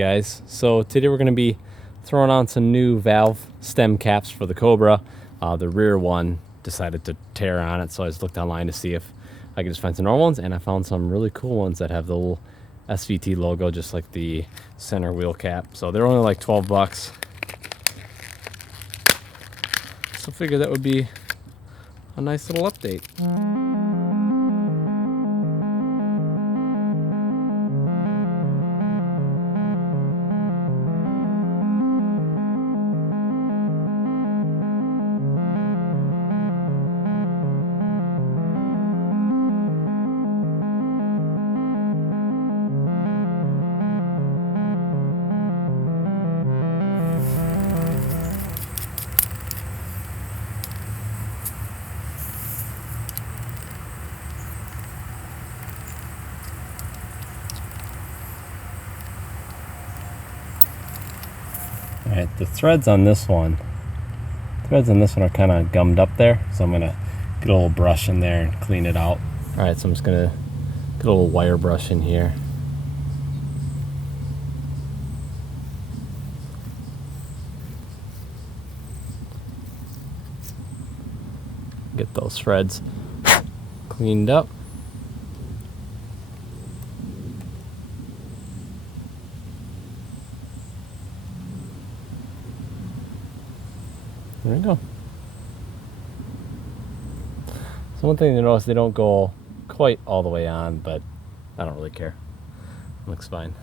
guys, so today we're going to be throwing on some new valve stem caps for the Cobra. The rear one decided to tear on it, so I just looked online to see if I could just find some normal ones, and I found some really cool ones that have the little SVT logo just like the center wheel cap. So they're only like 12 bucks. So I figured that would be a nice little update. Alright, the threads on this one are kind of gummed up there, so I'm going to get a little brush in there and clean it out. Alright, so I'm just going to get a little wire brush in here. Get those threads cleaned up. There we go. So one thing to notice, they don't go quite all the way on, but I don't really care. Looks fine.